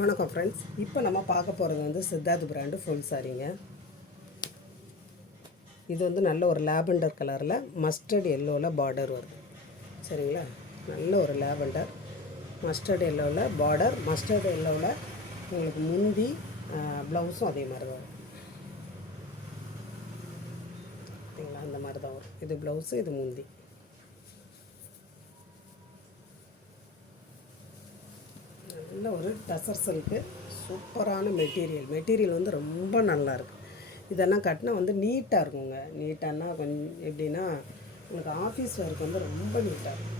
வணக்கம் ஃப்ரெண்ட்ஸ். இப்போ நம்ம பார்க்க போகிறது வந்து சித்தார்த் பிராண்டு ஃபுல் சாரீங்க. இது வந்து நல்ல ஒரு லாவெண்டர் கலரில் மஸ்டர்ட் எல்லோவில் பார்டர் வருது. சரிங்களா, நல்ல ஒரு லாவெண்டர் மஸ்டர்ட் எல்லோவில் பார்டர், மஸ்டர்ட் எல்லோவில் உங்களுக்கு முந்தி ப்ளவுஸும் அதே மாதிரி தான் வரும். சரிங்களா, அந்த மாதிரி தான் வரும். இது ப்ளவுஸு, இது முந்தி. நல்ல ஒரு டசர் சில்க்கு, சூப்பரான மெட்டீரியல் வந்து ரொம்ப நல்லாயிருக்கு. இதெல்லாம் கட்டினா வந்து நீட்டாக இருக்குங்க. நீட்டானா கொஞ்சம் எப்படின்னா உங்களுக்கு ஆஃபீஸ் ஒர்க் வந்து ரொம்ப நீட்டாக இருக்கும்.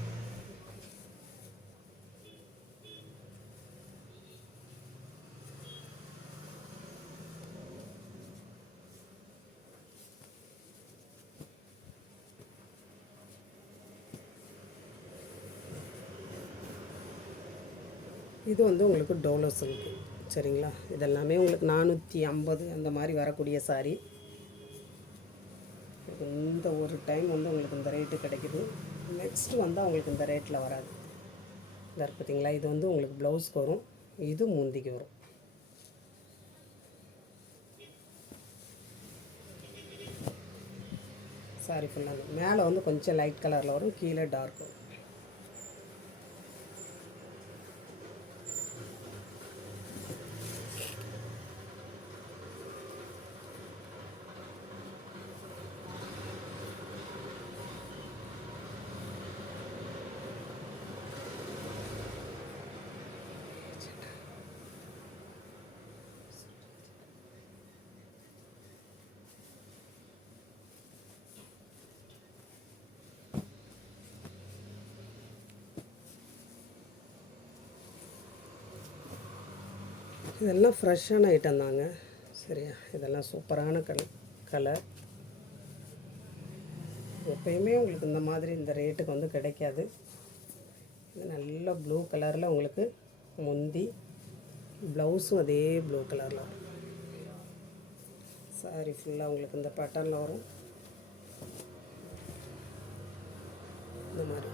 இது வந்து உங்களுக்கு டோலோ சில்க்கு. சரிங்களா, இதெல்லாமே உங்களுக்கு 450 அந்த மாதிரி வரக்கூடிய சாரீ. இந்த ஒரு டைம் வந்து உங்களுக்கு இந்த ரேட்டு கிடைக்குது. நெக்ஸ்ட்டு வந்து அவங்களுக்கு இந்த ரேட்டில் வராது. இந்த பார்த்தீங்களா, இது வந்து உங்களுக்கு ப்ளவுஸ்க்கு வரும், இது முந்திக்கு வரும். சாரி ஃபுல்லாக மேலே வந்து கொஞ்சம் லைட் கலரில் வரும், கீழே டார்க் வரும். இதெல்லாம் ஃப்ரெஷ்ஷான ஐட்டம் தாங்க. சரியா, இதெல்லாம் சூப்பரான கலர். எப்பயுமே உங்களுக்கு இந்த மாதிரி இந்த ரேட்டுக்கு வந்து கிடைக்காது. இது நல்ல ப்ளூ கலரில் உங்களுக்கு முந்தி, ப்ளவுஸும் அதே ப்ளூ கலரில் வரும். சாரி ஃபுல்லாக உங்களுக்கு இந்த பேட்டர்னில் வரும். இந்த மாதிரி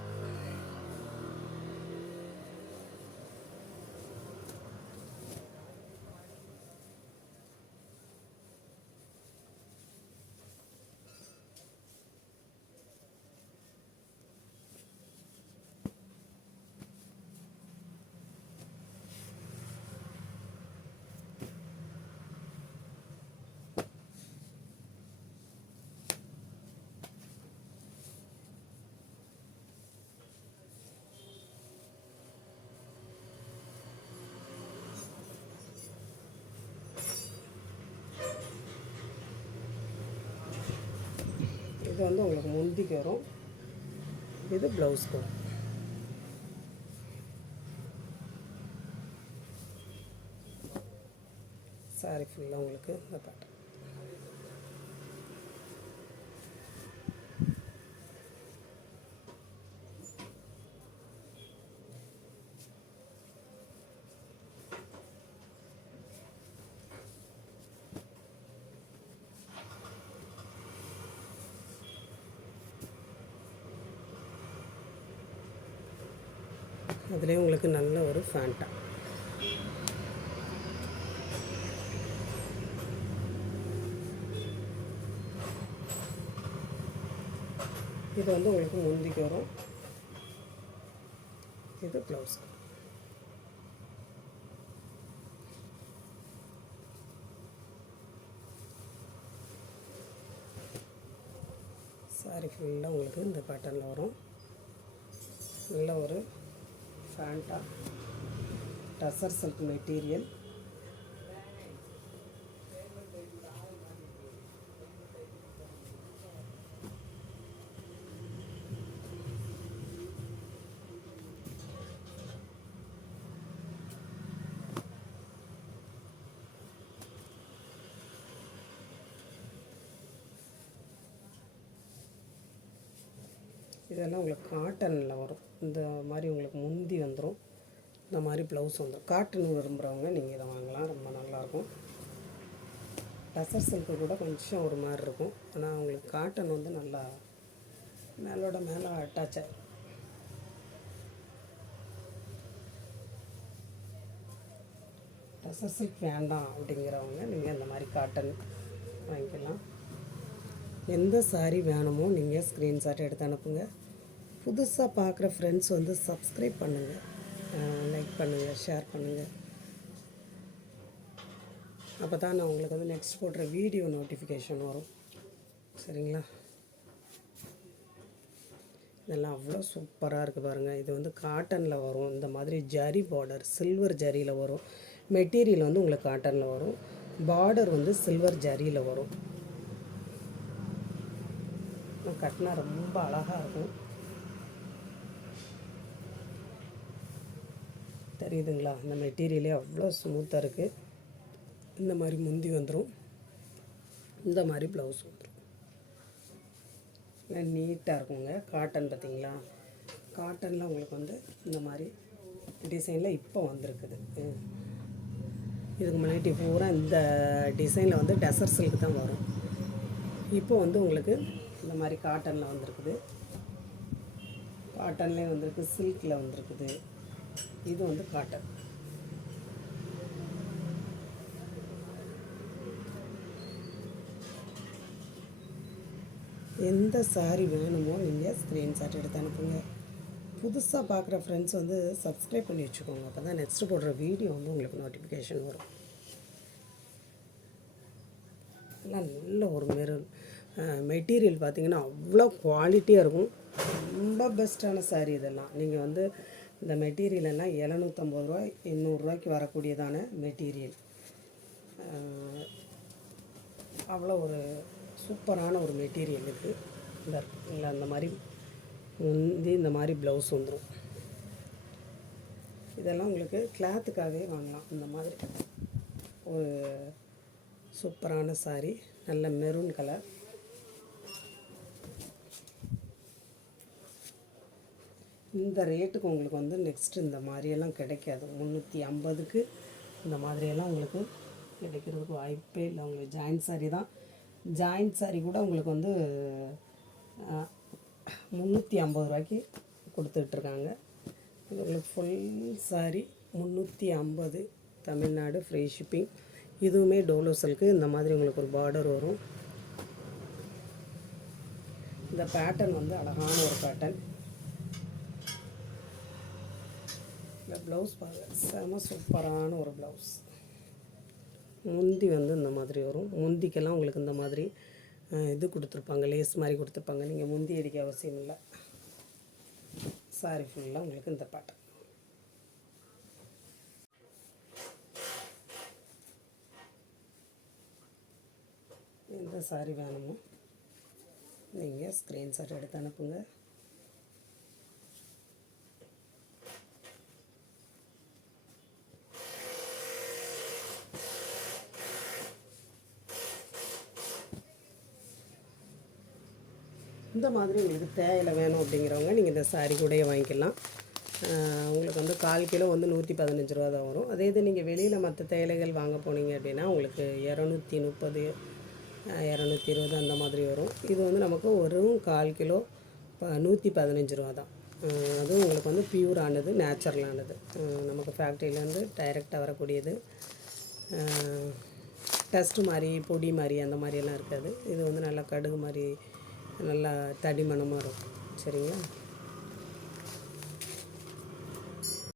இது வந்து உங்களுக்கு முந்திக்கு வரும், இது ப்ளவுஸ்க்கு வரும். சாரி ஃபுல்லாக உங்களுக்கு இந்த பேட்டர்ன். அதுலேயும் உங்களுக்கு நல்ல ஒரு ஃபேண்டா. இது வந்து உங்களுக்கு முந்திக்கு வரும், இது ப்ளவுஸ். சாரி ஃபுல்லாக உங்களுக்கு இந்த பேட்டர்னில் வரும். நல்ல ஒரு ஃபேண்டா டசர் சில்க் மெட்டீரியல். இதெல்லாம் உங்களுக்கு காட்டனில் வரும். இந்த மாதிரி உங்களுக்கு முந்தி வந்துடும், இந்த மாதிரி ப்ளவுஸ் வந்துடும். காட்டன் விரும்புகிறவங்க நீங்கள் இதை வாங்கலாம், ரொம்ப நல்லாயிருக்கும். டசர் சில்க்கு கூட கொஞ்சம் ஒரு மாதிரி இருக்கும், ஆனால் உங்களுக்கு காட்டன் வந்து நல்லா மேலோட மேலே அட்டாச் ஆகும். டசர் சில்க் வேண்டாம் அப்படிங்கிறவங்க நீங்கள் இந்த மாதிரி காட்டன் வாங்கிக்கலாம். எந்த சாரீ வேணுமோ நீங்கள் ஸ்க்ரீன்ஷாட் எடுத்து அனுப்புங்க. புதுசாக பார்க்குற ஃப்ரெண்ட்ஸ் வந்து சப்ஸ்கிரைப் பண்ணுங்கள், லைக் பண்ணுங்கள், ஷேர் பண்ணுங்கள். அப்போ தான் நான் உங்களுக்கு வந்து நெக்ஸ்ட் போடுற வீடியோ நோட்டிஃபிகேஷன் வரும். சரிங்களா? இதெல்லாம் அவ்வளோ சூப்பராக இருக்குது பாருங்கள். இது வந்து காட்டனில் வரும். இந்த மாதிரி ஜரி பார்டர் சில்வர் ஜரியில் வரும். மெட்டீரியல் வந்து உங்களுக்கு காட்டனில் வரும். பார்டர் வந்து சில்வர் ஜரியில் வரும். கட்டினா ரொம்ப அழகாக இருக்கும். தெரியுதுங்களா? இந்த மெட்டீரியலே அவ்வளோ ஸ்மூத்தாக இருக்குது. இந்த மாதிரி முந்தி வந்துடும், இந்த மாதிரி ப்ளவுஸ் வந்துடும். நீட்டாக இருக்குங்க. காட்டன் பார்த்திங்களா? காட்டனில் உங்களுக்கு வந்து இந்த மாதிரி டிசைனில் இப்போ வந்திருக்குது. இதுக்கு முன்னாடி பூரா இந்த டிசைனில் வந்து டசர் சில்க் தான் வரும். இப்போ வந்து உங்களுக்கு இந்த மாதிரி காட்டனில் வந்திருக்குது. காட்டன்லேயே வந்திருக்கு, சில்கில் வந்திருக்குது. இது வந்து காட்டன். எந்த சாரீ வேணுமோ நீங்கள் ஸ்க்ரீன்ஷாட் எடுத்து அனுப்புங்க. புதுசாக பார்க்குற ஃப்ரெண்ட்ஸ் வந்து சப்ஸ்கிரைப் பண்ணி வச்சுக்கோங்க. அப்போ தான் நெக்ஸ்ட்டு போடுற வீடியோ வந்து உங்களுக்கு நோட்டிஃபிகேஷன் வரும். எல்லாம் நல்ல ஒரு மெட்டீரியல் பார்த்திங்கன்னா அவ்வளோ குவாலிட்டியாக இருக்கும். ரொம்ப பெஸ்ட்டான சாரீ இதெல்லாம். நீங்கள் வந்து இந்த மெட்டீரியல் எல்லாம் 750 ரூபா 800 ரூபாய்க்கு வரக்கூடியதான மெட்டீரியல். அவ்வளோ ஒரு சூப்பரான ஒரு மெட்டீரியல் இது. இல்லை அந்த மாதிரி முந்தி இந்த மாதிரி ப்ளவுஸ் வந்துடும். இதெல்லாம் உங்களுக்கு கிளாத்துக்காகவே வாங்கலாம். இந்த மாதிரி ஒரு சூப்பரான சாரீ, நல்ல மெரூன் கலர். இந்த ரேட்டுக்கு உங்களுக்கு வந்து நெக்ஸ்ட்டு இந்த மாதிரியெல்லாம் கிடைக்காது. 350க்கு இந்த மாதிரியெல்லாம் உங்களுக்கு கிடைக்கிறதுக்கு வாய்ப்பே இல்லை. உங்களுக்கு ஜாயின்ட் சாரீ தான். ஜாயின்ட் சாரீ கூட உங்களுக்கு வந்து 350 ரூபாய்க்கு கொடுத்துட்ருக்காங்க. இது உங்களுக்கு full sari 350, Tamil Nadu free shipping. இதுவுமே டோலோ சில்க்கு. இந்த மாதிரி உங்களுக்கு ஒரு பார்டர் வரும். இந்த பேட்டர்ன் வந்து அழகான ஒரு பேட்டர்ன். இந்த ப்ளவுஸ் பாருங்கள், செம சூப்பரான ஒரு ப்ளவுஸ். முந்தி வந்து இந்த மாதிரி வரும். முந்திக்கெல்லாம் உங்களுக்கு இந்த மாதிரி இது கொடுத்துருப்பாங்க, லேஸ் மாதிரி கொடுத்துருப்பாங்க. நீங்கள் முந்தி அடிக்க அவசியம் இல்லை. சாரி ஃபுல்லாக உங்களுக்கு இந்த பேட்டர்ன். எந்த சாரி வேணுமோ நீங்கள் ஸ்க்ரீன்ஷாட் எடுத்து அனுப்புங்க. இந்த மாதிரி உங்களுக்கு தேயிலை வேணும் அப்படிங்கிறவங்க நீங்கள் இந்த சாரீ கூடயே வாங்கிக்கலாம். உங்களுக்கு வந்து 1/4 கிலோ வந்து 115 ரூபா தான் வரும். அதே இது நீங்கள் வெளியில் மற்ற தேயிலைகள் வாங்க போனீங்க அப்படின்னா உங்களுக்கு 230, 220 அந்த மாதிரி வரும். இது வந்து நமக்கு ஒரு 1/4 கிலோ 115 ரூபா தான். அதுவும் உங்களுக்கு வந்து பியூரானது, நேச்சுரலானது. நமக்கு ஃபேக்ட்ரியிலேருந்து டைரெக்டாக வரக்கூடியது. டஸ்ட்டு மாதிரி, பொடி மாதிரி அந்த மாதிரியெல்லாம் இருக்காது. இது வந்து நல்லா கடுகு மாதிரி நல்லா தடிமணமாக இருக்கும். சரிங்களா?